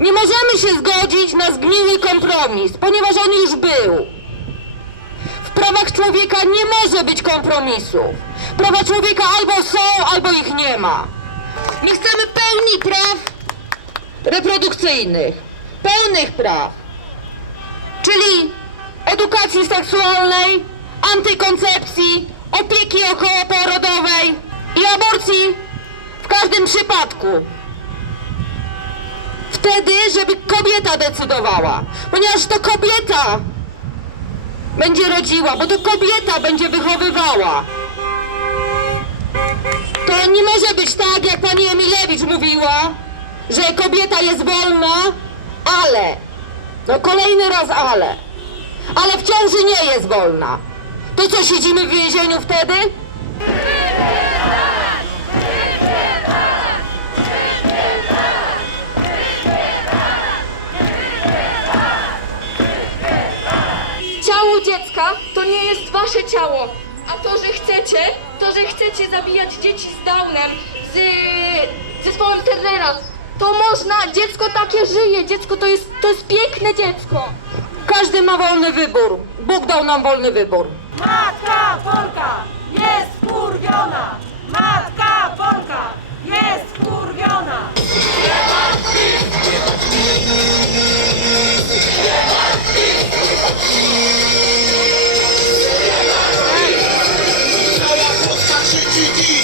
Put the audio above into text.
Nie możemy się zgodzić na zgniły kompromis, ponieważ on już był. W prawach człowieka nie może być kompromisów. Prawa człowieka albo są, albo ich nie ma. My chcemy pełni praw reprodukcyjnych, pełnych praw, czyli edukacji seksualnej, antykoncepcji, opieki okołoporodowej i aborcji w każdym przypadku. Wtedy, żeby kobieta decydowała, ponieważ to kobieta będzie rodziła, bo to kobieta będzie wychowywała. To nie może być tak, jak pani Emilewicz mówiła, że kobieta jest wolna, ale, no kolejny raz ale, ale w ciąży nie jest wolna. To co, siedzimy w więzieniu wtedy? Ciało dziecka to nie jest wasze ciało. A to, że chcecie, to, że chcecie zabijać dzieci z Downem, z zespołem Turnera, to można, dziecko takie żyje, dziecko to jest, to jest piękne dziecko. Każdy ma wolny wybór. Bóg dał nam wolny wybór. Matka Polka G-E-E.